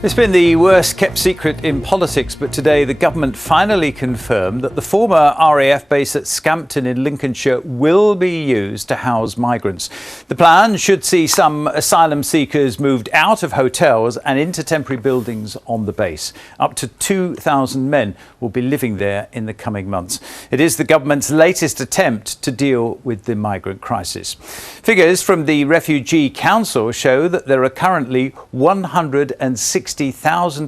It's been the worst kept secret in politics, but today the government finally confirmed that the former RAF base at Scampton in Lincolnshire will be used to house migrants. The plan should see some asylum seekers moved out of hotels and into temporary buildings on the base. Up to 2,000 men will be living there in the coming months. It is the government's latest attempt to deal with the migrant crisis. Figures from the Refugee Council show that there are currently 160,000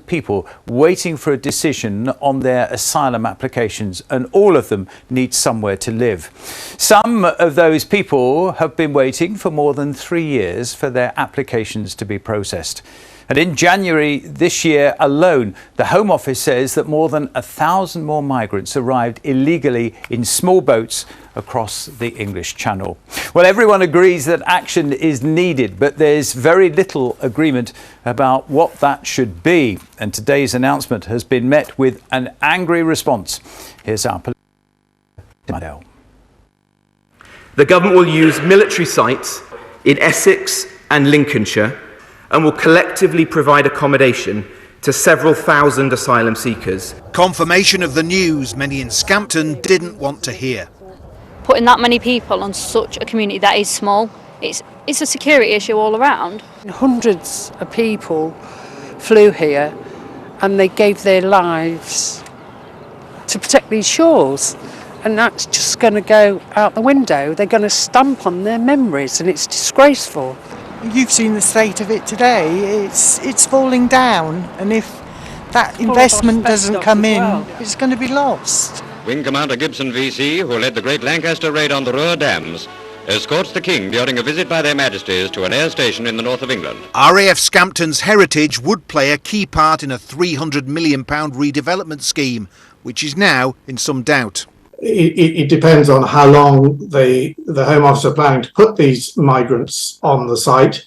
people waiting for a decision on their asylum applications, and all of them need somewhere to live. Some of those people have been waiting for more than 3 years for their applications to be processed. And in January this year alone, the Home Office says that more than 1,000 more migrants arrived illegally in small boats across the English Channel. Well, everyone agrees that action is needed, but there's very little agreement about what that should be. And today's announcement has been met with an angry response. Here's our political. The government will use military sites in Essex and Lincolnshire and will collectively provide accommodation to several thousand asylum seekers. Confirmation of the news many in Scampton didn't want to hear. Putting that many people on such a community that is small, it's a security issue all around. Hundreds of people flew here and they gave their lives to protect these shores, and that's just going to go out the window. They're going to stamp on their memories, and it's disgraceful. You've seen the state of it today. It's falling down, and if that investment doesn't come in, it's going to be lost. Wing Commander Gibson VC, who led the great Lancaster raid on the Ruhr dams, escorts the King during a visit by their Majesties to an air station in the north of England. RAF Scampton's heritage would play a key part in a £300 million redevelopment scheme, which is now in some doubt. It depends on how long the Home Office are planning to put these migrants on the site,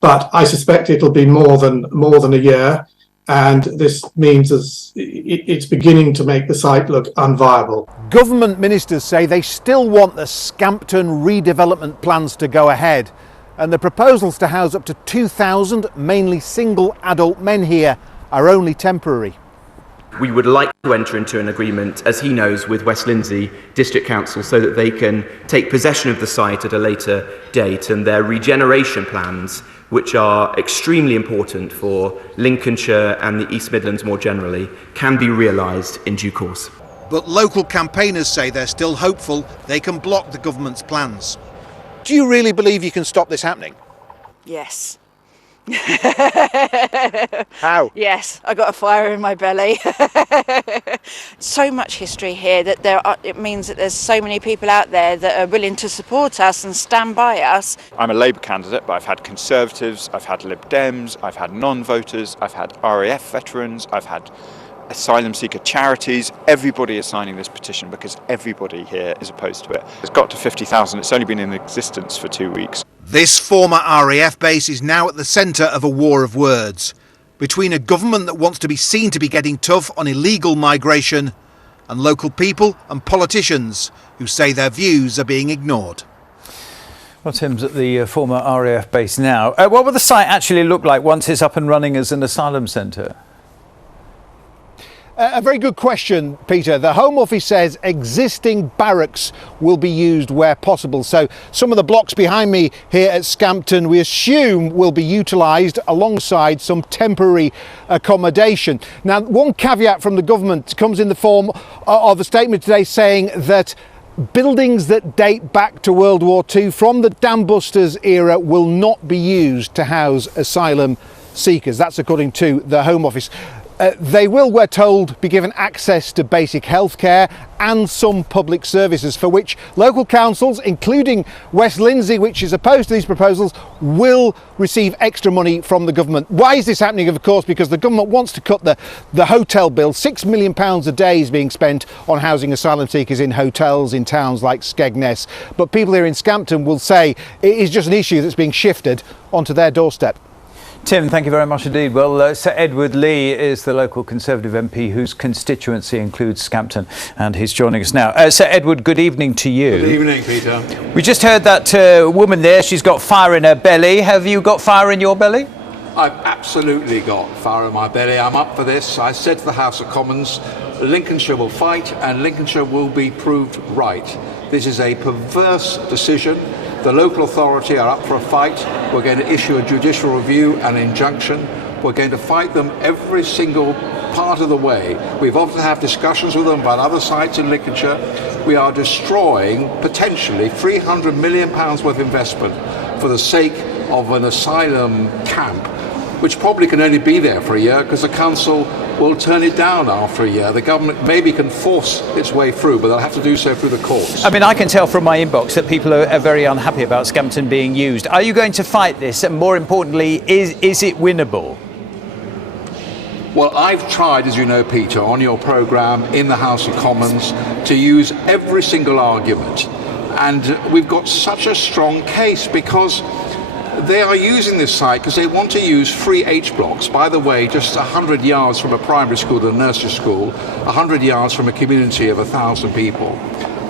but I suspect it'll be more than a year, and this means it's beginning to make the site look unviable. Government ministers say they still want the Scampton redevelopment plans to go ahead, and the proposals to house up to 2,000 mainly single adult men here are only temporary. We would like to enter into an agreement, as he knows, with West Lindsey District Council so that they can take possession of the site at a later date, and their regeneration plans, which are extremely important for Lincolnshire and the East Midlands more generally, can be realised in due course. But local campaigners say they're still hopeful they can block the government's plans. Do you really believe you can stop this happening? Yes. How? Yes, I got a fire in my belly. So much history here that it means that there's so many people out there that are willing to support us and stand by us. I'm a Labour candidate, but I've had Conservatives, I've had Lib Dems, I've had non-voters, I've had RAF veterans, I've had asylum seeker charities. Everybody is signing this petition because everybody here is opposed to it. It's got to 50,000. It's only been in existence for 2 weeks. This former RAF base is now at the centre of a war of words between a government that wants to be seen to be getting tough on illegal migration and local people and politicians who say their views are being ignored. Well, Tim's at the former RAF base now. What will the site actually look like once it's up and running as an asylum centre? A very good question, Peter. The Home Office says existing barracks will be used where possible. So some of the blocks behind me here at Scampton, we assume will be utilised alongside some temporary accommodation. Now, one caveat from the government comes in the form of a statement today saying that buildings that date back to World War II from the dam busters era will not be used to house asylum seekers. That's according to the Home Office. They will, we're told, be given access to basic healthcare and some public services for which local councils, including West Lindsey, which is opposed to these proposals, will receive extra money from the government. Why is this happening? Of course, because the government wants to cut the hotel bill. £6 million a day is being spent on housing asylum seekers in hotels in towns like Skegness. But people here in Scampton will say it is just an issue that's being shifted onto their doorstep. Tim, thank you very much indeed. Well, Sir Edward Lee is the local Conservative MP whose constituency includes Scampton, and he's joining us now. Sir Edward, good evening to you. Good evening, Peter. We just heard that woman there, she's got fire in her belly. Have you got fire in your belly? I've absolutely got fire in my belly. I'm up for this. I said to the House of Commons, Lincolnshire will fight and Lincolnshire will be proved right. This is a perverse decision. The local authority are up for a fight. We're going to issue a judicial review and injunction. We're going to fight them every single part of the way. We've often had discussions with them about other sites in Lincolnshire. We are destroying potentially £300 million worth of investment for the sake of an asylum camp, which probably can only be there for a year because the council will turn it down after a year. The government maybe can force its way through, but they'll have to do so through the courts. I mean, I can tell from my inbox that people are very unhappy about Scampton being used. Are you going to fight this? And more importantly, is it winnable? Well, I've tried, as you know, Peter, on your programme in the House of Commons to use every single argument. And we've got such a strong case because they are using this site because they want to use free H blocks. By the way, just 100 yards from a primary school to a nursery school, 100 yards from a community of 1,000 people.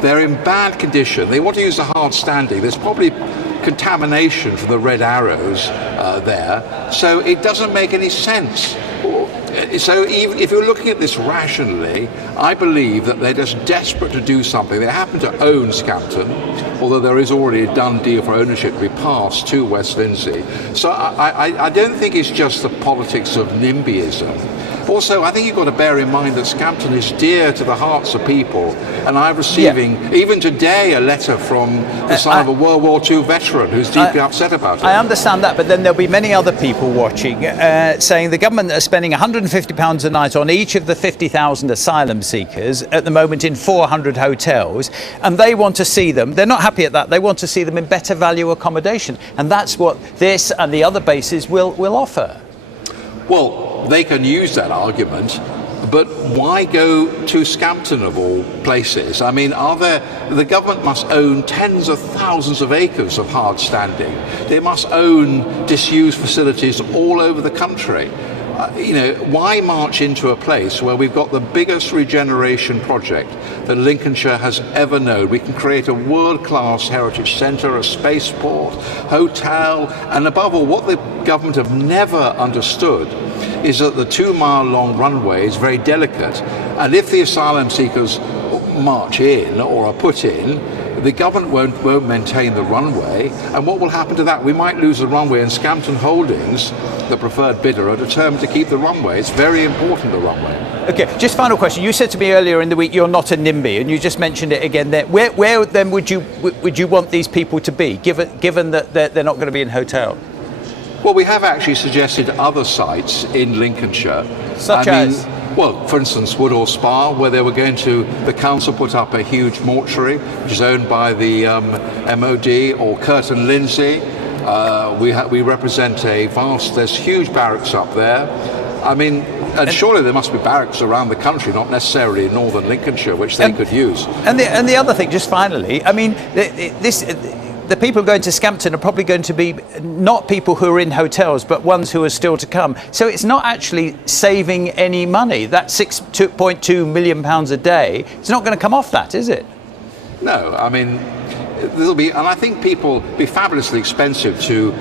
They're in bad condition. They want to use the hard standing. There's probably contamination from the red arrows there. So it doesn't make any sense. So even if you're looking at this rationally, I believe that they're just desperate to do something. They happen to own Scampton, although there is already a done deal for ownership to be passed to West Lindsey. So I don't think it's just the politics of NIMBYism. Also, I think you've got to bear in mind that Scampton is dear to the hearts of people, and I'm receiving, even today, a letter from the son of a World War II veteran who's deeply upset about it. I understand that, but then there'll be many other people watching saying the government are spending £150 a night on each of the 50,000 asylum seekers at the moment in 400 hotels, and they want to see them. They're not happy at that. They want to see them in better value accommodation, and that's what this and the other bases will offer. Well, they can use that argument, but why go to Scampton of all places? I mean, the government must own tens of thousands of acres of hard standing. They must own disused facilities all over the country. Why march into a place where we've got the biggest regeneration project that Lincolnshire has ever known? We can create a world-class heritage centre, a spaceport, hotel, and above all, what the government have never understood is that the 2-mile-long runway is very delicate. And if the asylum seekers march in or are put in, the government won't maintain the runway. And what will happen to that? We might lose the runway, and Scampton Holdings, the preferred bidder, are determined to keep the runway. It's very important, the runway. Okay, just final question. You said to me earlier in the week you're not a NIMBY, and you just mentioned it again there. Where then would you want these people to be, given that they're not going to be in hotel? Well, we have actually suggested other sites in Lincolnshire. Such as? Well, for instance, Woodall Spa, where they were going to, the council put up a huge mortuary, which is owned by the MOD, or Curtin Lindsey. We represent there's huge barracks up there. I mean, and surely there must be barracks around the country, not necessarily in northern Lincolnshire, which they could use. And the other thing, just finally, I mean, the people going to Scampton are probably going to be not people who are in hotels, but ones who are still to come. So it's not actually saving any money. That £2.2 million a day, it's not going to come off that, is it? No, I mean, there'll be, and I think people be fabulously expensive to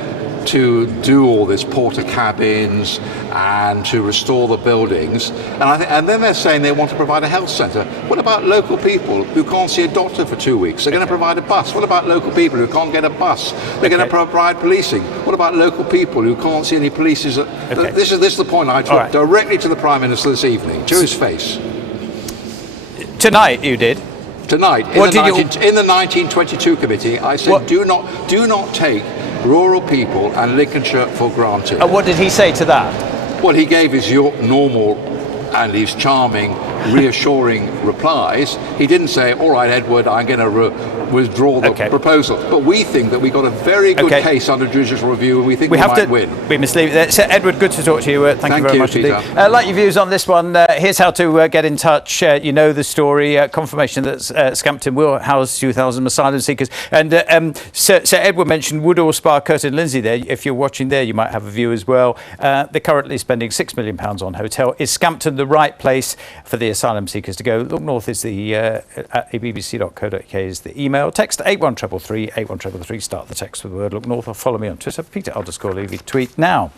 do all this porter cabins and to restore the buildings, and then they're saying they want to provide a health centre. What about local people who can't see a doctor for 2 weeks? They're going to provide a bus. What about local people who can't get a bus? They're going to provide policing. What about local people who can't see any police? This is the point I took directly to the Prime Minister this evening, to his face. Tonight you did? Tonight, in the 1922 committee, I said, do not take rural people and Lincolnshire for granted. And what did he say to that? Well, he gave his normal and his charming, reassuring replies. He didn't say, all right, Edward, I'm going to withdraw the proposal. But we think that we got a very good case under judicial review, and we think we might win. We must leave it there. So, Edward, good to talk to you. Thank you very much Peter. indeed. Like your views on this one, here's how to get in touch. You know the story. Confirmation that Scampton will house 2,000 asylum seekers. And Sir Edward mentioned Woodall Spa, Curtin Lindsey there. If you're watching there, you might have a view as well. They're currently spending £6 million on hotel. Is Scampton the right place for the asylum seekers to go? Look North is the at bbc.co.uk is the email. Text 81333, 81333. Start the text with the word Look North, or follow me on Twitter, Peter_Levy. Tweet now.